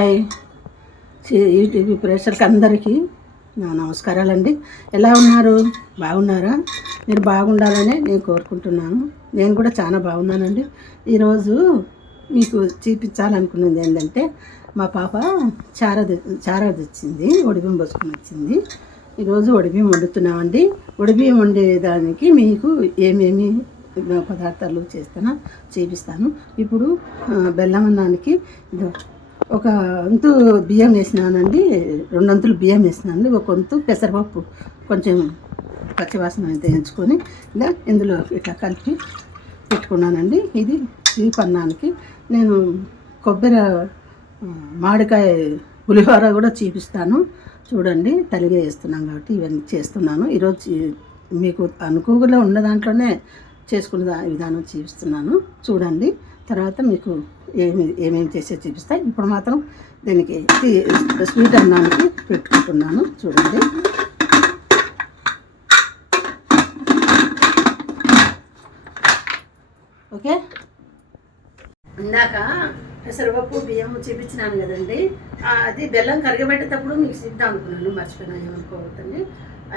Hi YouTube ప్రేక్షకులకి అందరికీ నా నమస్కారాలండి. ఎలా ఉన్నారు? బాగున్నారా? మీరు బాగుండాలని నేను కోరుకుంటున్నాను. నేను కూడా చాలా బాగున్నానండి. ఈరోజు మీకు చూపించాలనుకున్నది ఏంటంటే, మా పాప చార తెచ్చింది, ఒడిబియ్యం పోసుకొని వచ్చింది. ఈరోజు ఒడిబియ్యం వండుతున్నామండి. ఒడిబియ్యం వండేదానికి మీకు ఏమేమి పదార్థాలు చేస్తానో చూపిస్తాను. ఇప్పుడు బెల్లం అన్నానికి ఒక వంతు బియ్యం వేసినానండి, 2 వంతులు బియ్యం వేసినానండి, ఒక వంతు పెసరపప్పు కొంచెం పచ్చివాసన అయితే ఎంచుకొని ఇలా ఇందులో ఇట్లా కలిపి పెట్టుకున్నానండి. ఇది స్వీప్ అన్నానికి నేను కొబ్బరి మామిడికాయ పులిహోర కూడా చూపిస్తాను. చూడండి, తలిగే వేస్తున్నాం కాబట్టి ఇవన్నీ చేస్తున్నాను. ఈరోజు మీకు అనుకూలంగా ఉన్న దాంట్లోనే చేసుకునే విధానం చూపిస్తున్నాను. చూడండి, తర్వాత మీకు ఏమేమి చేసే చూపిస్తాయి. ఇప్పుడు మాత్రం దీనికి స్వీట్ అన్నానికి పెట్టుకుంటున్నాను. చూడండి, ఓకే. ఇందాక పెసరపప్పు బియ్యం చూపించినాను కదండి, అది బెల్లం కరగబెట్టేటప్పుడు మీకు సిద్ధం అనుకున్నాను, మర్చిపోయినా, ఏమనుకోవద్దండి.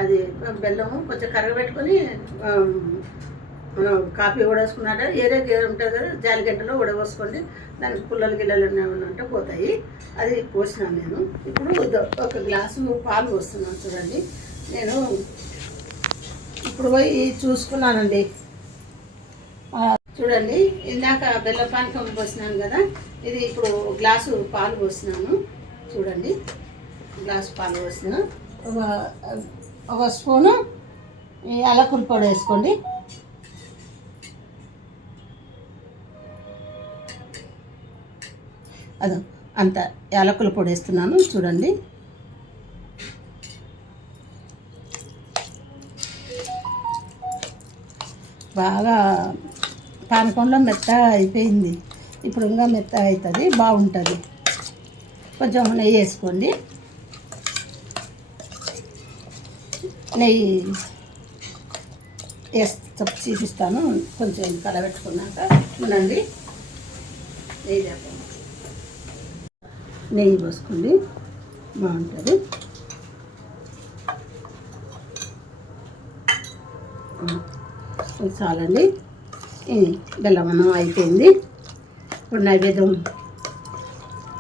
అది బెల్లము కొంచెం కరగబెట్టుకొని మనం కాఫీ ఉడవేసుకున్నాక ఏరే ఉంటుంది కదా, జాలిగడ్డలో ఉడవేసుకోండి. దానికి పుల్లలు గిల్లలు ఏమైనా ఉంటే పోతాయి. అది పోసినాను నేను. ఇప్పుడు ఒక గ్లాసు పాలు పోస్తున్నాను. చూడండి, నేను ఇప్పుడు పోయి చూసుకున్నానండి. చూడండి, ఇందాక బెల్లం పానకం పోసినాను కదా, ఇది ఇప్పుడు గ్లాసు పాలు పోసినాను. చూడండి, గ్లాసు పాలు పోసిన ఒక స్పూను యాలకుల పొడి వేసుకోండి. అదో అంత యాలకుల పొడి వేస్తున్నాను. చూడండి, బాగా పానకంలో మెత్తగా అయిపోయింది. ఇప్పుడు ఇంకా మెత్తగా అవుతుంది, బాగుంటుంది. కొంచెం నెయ్యి వేసుకోండి. నెయ్యి చూపిస్తాను. కొంచెం కలబెట్టుకున్నాక ఉండండి. నెయ్యి పోసుకోండి, బాగుంటుంది. చాలండి. బెల్లం అన్నం అయిపోయింది. ఇప్పుడు నైవేద్యం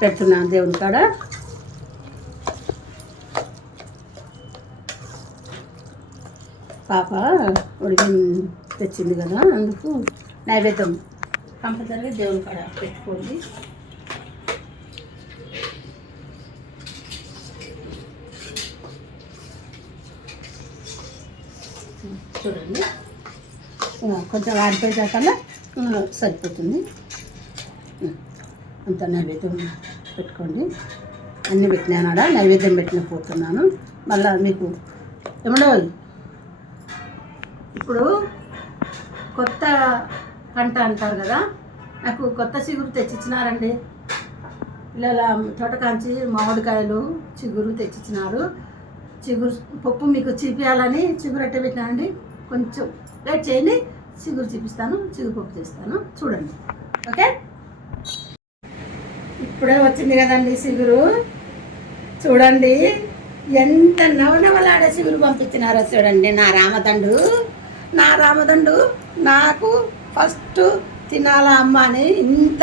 పెడుతున్నాను దేవుని కాడ. పాప ఉడికి తెచ్చింది కదా, అందుకు నైవేద్యం కంపల్సరీగా దేవుని కాడ పెట్టుకోండి. చూడండి, కొంచెం ఆరిపోయేదాకల్లా సరిపోతుంది. అంత నైవేద్యం పెట్టుకోండి. అన్నీ పెట్టినానాడ నైవేద్యం పెట్టిన పోతున్నాను. మళ్ళీ మీకు ఏమన్నా ఇప్పుడు కొత్త పంట అంటారు కదా, నాకు కొత్త చిగురు తెచ్చిచ్చినారండి. పిల్లల తోటకాంచి మామిడికాయలు చిగురు తెచ్చిచ్చినారు. చిగురు పప్పు మీకు చూపించాలని చిగురు అట్టే పెట్టినానండి. కొంచెం వెయిట్ చేయండి, చిగురు చూపిస్తాను, చిగురు పప్పు చేస్తాను. చూడండి, ఓకే. ఇప్పుడే వచ్చింది కదండి చిగురు. చూడండి, ఎంత నవనవలాడే చిగురు పంపించినారో చూడండి. నా రామదండు నాకు ఫస్ట్ తినాలా అమ్మ అని ఇంత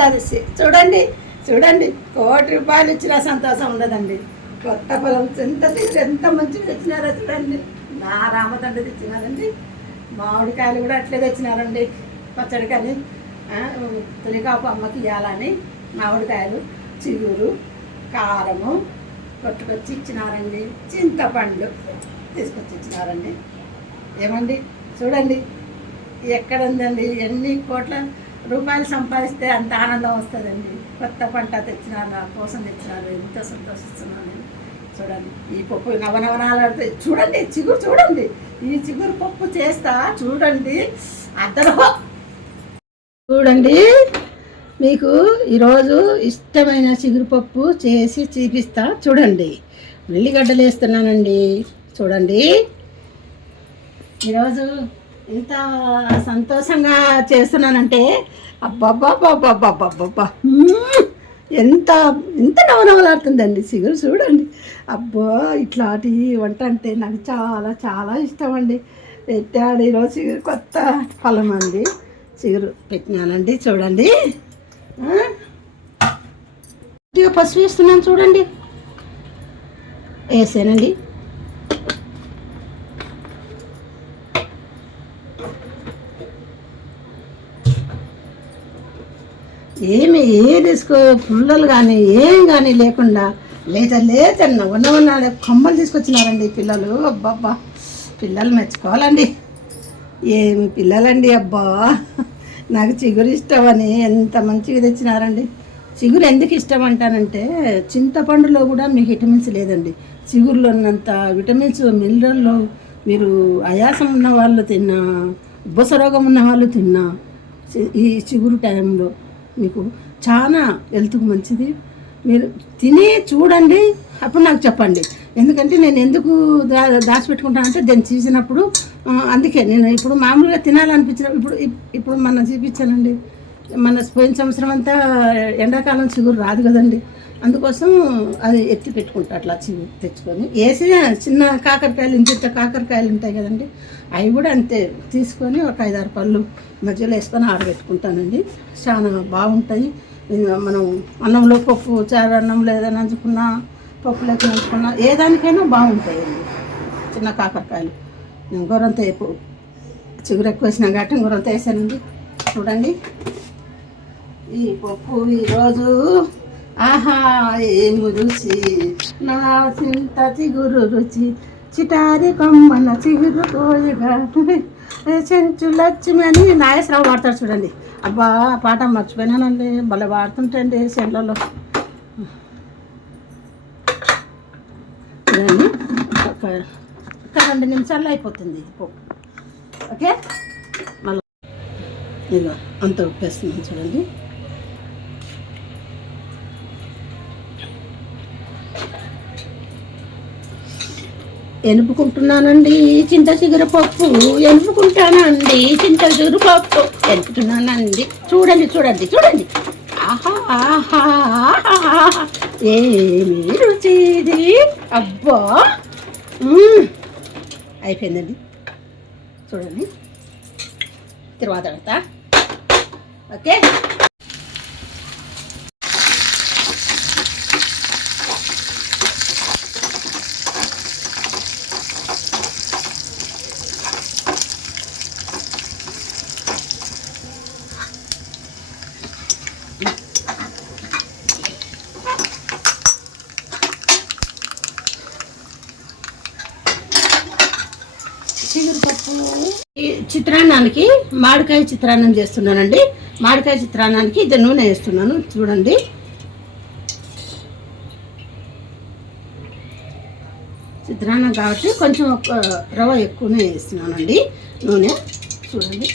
చూడండి. 1,00,00,000 రూపాయలు ఇచ్చిన సంతోషం ఉండదండి. కొత్త పొలం ఎంత మంచిగా తెచ్చినారో చూడండి. నా రామదండు తెచ్చినారండి. మామిడికాయలు కూడా అట్లే తెచ్చినారండి, పచ్చడికాయలు. తొలికాపు అమ్మకి ఇవ్వాలని మామిడికాయలు, చిగురు, కారము కొట్టుకొచ్చి ఇచ్చినారండి. చింతపండు తీసుకొచ్చి ఇచ్చినారండి. ఏమండి, చూడండి, ఎక్కడ ఉందండి, ఎన్ని కోట్ల రూపాయలు సంపాదిస్తే అంత ఆనందం వస్తుందండి. కొత్త పంట తెచ్చినారు, నా కోసం తెచ్చినారు, ఎంత సంతోషిస్తున్నాను. చూడండి, ఈ పప్పు నవనవనాలు చూడండి. చిగురు చూడండి, ఈ చిగురు పప్పు చేస్తా చూడండి. చూడండి, మీకు ఈరోజు ఇష్టమైన చిగురు పప్పు చేసి చూపిస్తా. చూడండి, ఉల్లిగడ్డలు వేస్తున్నానండి. చూడండి, ఈరోజు ఎంత సంతోషంగా చేస్తున్నానంటే, అబ్బబ్బబ్బబ్బబ్బబ్బబ్బా, ఎంత ఎంత నవనవలాడుతుందండి చిగురు చూడండి. అబ్బా ఇట్లాంటి వంట అంటే నాకు చాలా చాలా ఇష్టం అండి. పెట్టాడు ఈరోజు చిగురు కొత్త ఫలం అండి, చిగురు పెట్టినానండి చూడండి. పసుపు వేస్తున్నాను చూడండి, వేసానండి. ఏది పుల్లలు కానీ ఏం కానీ లేకుండా లేతన్న ఉన్న కొమ్మలు తీసుకొచ్చినారండి పిల్లలు. అబ్బబ్బా పిల్లలు మెచ్చుకోవాలండి, ఏమి పిల్లలండి. అబ్బా నాకు చిగురు ఇష్టమని ఎంత మంచిగా తెచ్చినారండి. చిగురు ఎందుకు ఇష్టం అంటానంటే చింతపండులో కూడా మీకు విటమిన్స్ లేదండి, చిగురులో ఉన్నంత విటమిన్స్ మినరల్లో మీరు ఆయాసం ఉన్న వాళ్ళు తిన్నా, ఉబ్బసరోగం ఉన్న వాళ్ళు తిన్నా ఈ చిగురు టైంలో మీకు చాలా హెల్త్కు మంచిది. మీరు తిని చూడండి, అప్పుడు నాకు చెప్పండి. ఎందుకంటే నేను ఎందుకు దాచిపెట్టుకుంటానంటే దాన్ని చూసినప్పుడు, అందుకే నేను ఇప్పుడు మామూలుగా తినాలనిపించిన ఇప్పుడు మనం చూపించానండి. మన పోయిన సంవత్సరం అంతా ఎండాకాలం చిగురు రాదు కదండి, అందుకోసం అది ఎత్తి పెట్టుకుంటా అట్లా చిగురు తెచ్చుకొని వేసి. చిన్న కాకరకాయలు ఇంత కాకరకాయలు ఉంటాయి కదండి, అవి కూడా అంతే తీసుకొని ఒక 5-6 పళ్ళు మధ్యలో వేసుకొని ఆరబెట్టుకుంటానండి. చాలా బాగుంటాయి. మనం అన్నంలో పప్పు చారు అన్నంలో ఏదైనా నంచుకున్నా, పప్పులోకి నంచుకున్నా, ఏ దానికైనా బాగుంటాయండి చిన్న కాకరకాయలు. నేను గొర్రెంత ఎప్పుడు చిగురు ఎక్కువ వేసినా కాబట్టి గొర్రెంత వేసానండి. చూడండి ఈ పప్పు ఈరోజు ఆహా ఏము రుచి, నా చింత చిగురు రుచి, చిటారి కొమ్మన చిగురు కోయగా చెంచు లక్ష్మి అని నాగేశ్వరరావు పాడతాడు చూడండి. అబ్బా పాట మర్చిపోయినానండి, భలే పాడుతుంటండి సెంట్లలో. చూడండి ఒక 2 నిమిషాల్లో అయిపోతుంది పప్పు. ఓకే, మళ్ళీ ఇదిగో అంత ఉప్పు వేస్తున్నాను చూడండి. ఎనుపుకుంటున్నానండి చింత చిగురు పప్పు, ఎనుపుకుంటానండి చింత చిగురు పప్పు ఎనుపుతున్నానండి. చూడండి చూడండి చూడండి, ఆహా ఆహా ఏమి రుచిది. అబ్బా అయిపోయిందండి చూడండి, తర్వాత పెడతా. ఓకే, చిగురుపప్పు చిత్రాన్నానికి మామిడికాయ చిత్రాన్నం చేస్తున్నానండి. మామిడికాయ చిత్రాన్నానికి ఇది నూనె వేస్తున్నాను చూడండి. చిత్రాన్నం కాబట్టి కొంచెం ఒక రవ్వ ఎక్కువనే వేస్తున్నానండి నూనె. చూడండి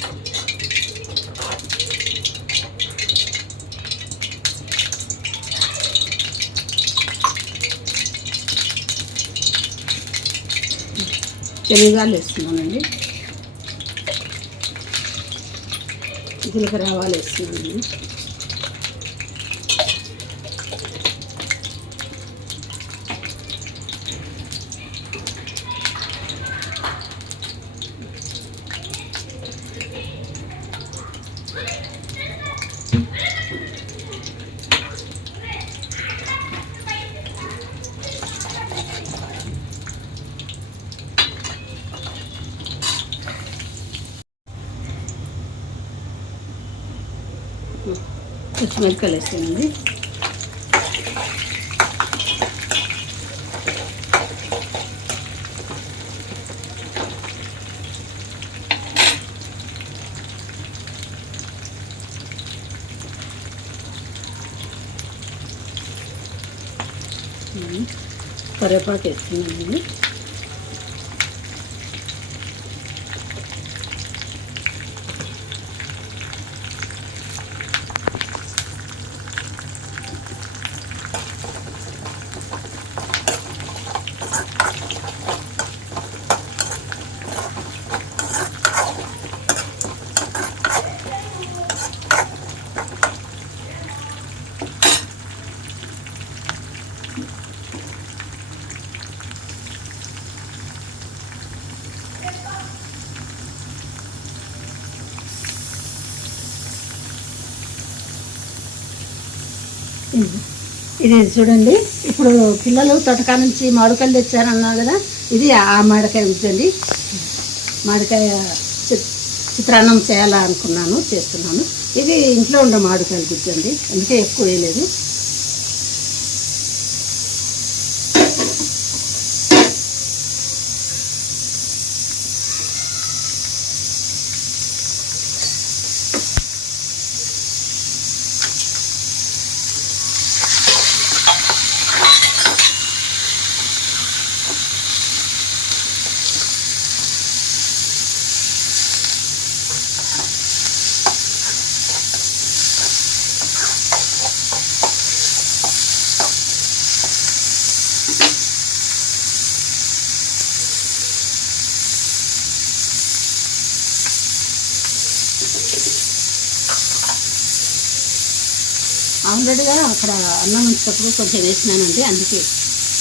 శనగలు వేస్తున్నానండి, జీలకర్ర ఆవాలు వేస్తున్నానండి. పచ్చిమిరపకాయలు వేస్తానండి. కరివేపాకు వేస్తున్నానండి. ఇది చూడండి, ఇప్పుడు పిల్లలు తోటకా నుంచి మామిడికాయలు తెచ్చారన్నారు కదా, ఇది ఆ మామిడికాయ గుజ్జండి. మామిడికాయ చిత్రాన్నం చేయాలనుకున్నాను, చేస్తున్నాను. ఇది ఇంట్లో ఉండే మామిడికాయలు గుజ్జండి, అందుకే ఎక్కువ వేయలేదు. ఆల్రెడీగా అక్కడ అన్నం ఉంచేటప్పుడు కొంచెం వేసినానండి, అందుకే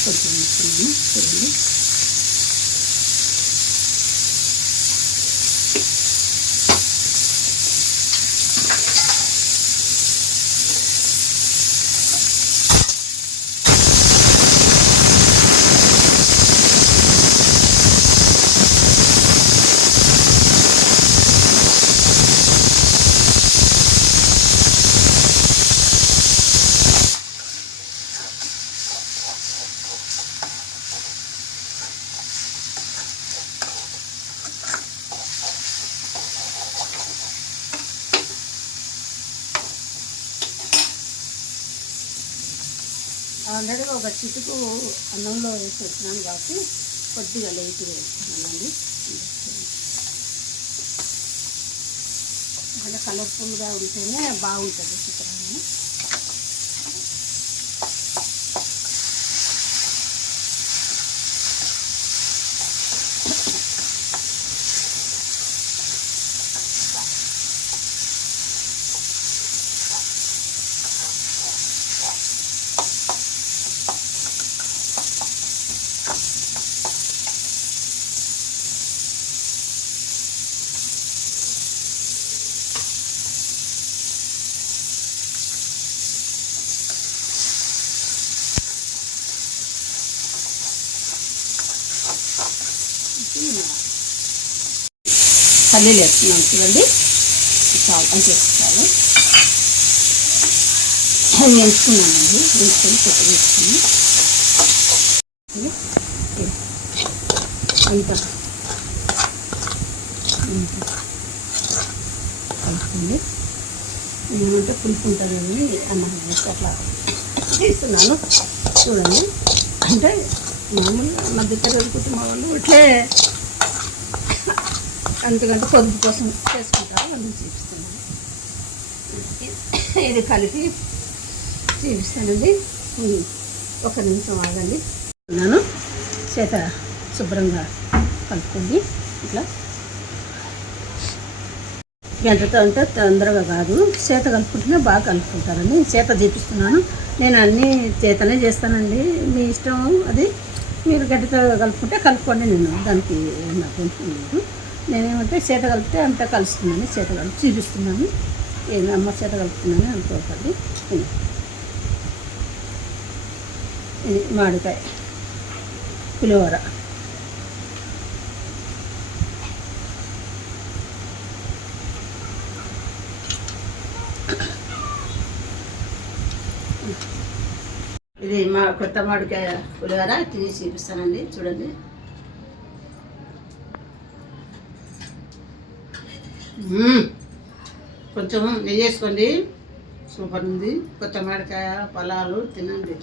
కొంచెం వేస్తున్నాను. చూడండి, ఆల్రెడీ ఒక చిటుకు అన్నంలో వేసి వచ్చినాను కాబట్టి కొద్దిగా లైట్గా వేస్తున్నానండి. అంటే కలర్ఫుల్గా ఉంటేనే బాగుంటుంది చిత్రాన్ని. పల్లీలు వేస్తున్నాం చూడండి, చాలు అంతే చాలు. అవి వేసుకున్నానండి, వేసుకొని కొత్త వేసుకుని అంతా కలుపుతుంది. ఏమంటే పులుపు ఉంటుందని అన్నం వేసి అట్లా వేస్తున్నాను. చూడండి, అంటే మామూలుగా మధ్యతరగతి కుటుంబం వాళ్ళు ఇట్లే అందుకంటే పొదుపు కోసం చేసుకుంటారు, అందుకు చూపిస్తున్నాను. ఇది కలిపి చూపిస్తానండి. ఒక నిమిషం ఆగండి. నేను చేత శుభ్రంగా కలుపుకుంది ఇట్లా. గంటతో అంటే తొందరగా కాదు, చేత కలుపుకుంటేనే బాగా కలుపుకుంటారండి. చేత చూపిస్తున్నాను, నేను అన్నీ చేతనే చేస్తానండి, మీ ఇష్టం అది. మీరు గడ్డతో కలుపుకుంటే కలుపుకోండి, నేను దానికి నాకు లేదు. నేనేమంటే చేత కలిపితే అంతా కలుస్తున్నాను, చేత కలిపి చూపిస్తున్నాను. ఏమి అమ్మ చేత కలుపుతున్నాను అనుకోకండి. ఇది మామిడికాయ పులిహోర. ఇది మా కొత్త మామిడికాయ పులిహోర తిని చూపిస్తానండి. చూడండి, కొంచెం నెయ్యి వేసుకోండి, సూపర్ ఉంది. కొత్త మామిడికాయ పొలాలు తినండి,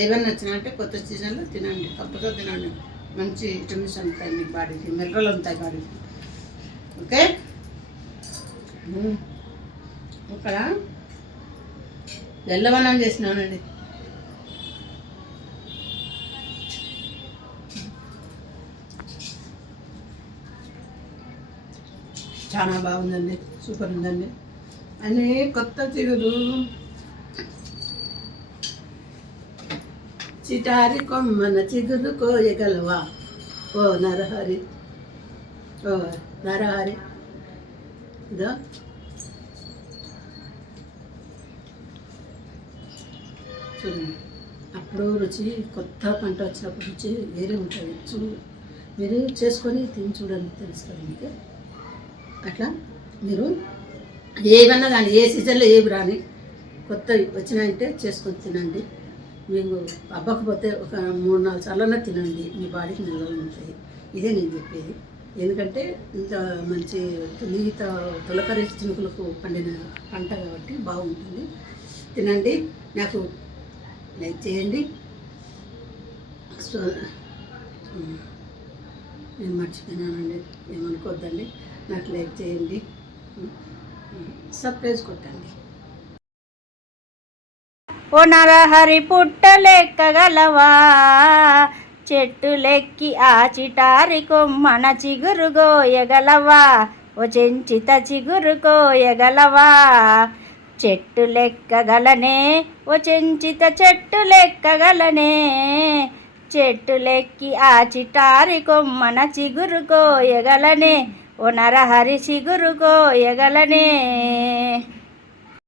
ఏవైనా వచ్చినాయంటే కొత్త సీజన్లో తినండి, తప్పతో తినండి. మంచి విటమిన్స్ ఉంటాయి మీకు బాడీకి, మినరల్ ఉంటాయి బాడీకి. ఓకే, ఇక్కడ బెల్లవన్నం చేసినానండి. చాలా బాగుందండి, సూపర్ ఉందండి. అన్నీ కొత్త చిగురు చిటారి కొమ్మన చిగురు కోయగలవా ఓ నరహరి, ఓ నరహరి. ఇదో చూడండి, అప్పుడు రుచి కొత్త పంట వచ్చినప్పుడు రుచి వేరే ఉంటుంది. మీరు చేసుకొని తిని చూడండి, తెలుస్తుంది మీకు. అట్లా మీరు ఏమన్నా కానీ ఏ సీజన్లో ఏవి రాని కొత్త వచ్చినాయంటే చేసుకొని తినండి. మీకు అవ్వకపోతే ఒక 3-4 సార్లన్నా తినండి, మీ బాడీకి నిల్వలు ఉంటాయి. ఇదే నేను చెప్పేది. ఎందుకంటే ఇంత మంచి నీత తొలకరి చినుకులకు పండిన పంట కాబట్టి బాగుంటుంది. తినండి. నాకు లైక్ చేయండి. సో నేను మర్చిపోయినానండి, ఏమనుకోవద్దండి. నాకు లైక్ చేయండి, సబ్స్క్రైబ్ కొట్టండి. ఓ నరహరి పుట్టలెక్కగలవా, చెట్టులెక్కి ఆ చిటారి కొమ్మన చిగురు గోయగలవా, ఓ చెంచిత చిగురు కోయగలవా. చెట్టు లెక్కగలనే ఓ చెంచిత చెట్టు లెక్కగలనే, చెట్టులెక్కి ఆ చిటారి కొమ్మన చిగురు కోయగలనే, ఓ నరహరి చిగురు కోయగలనే.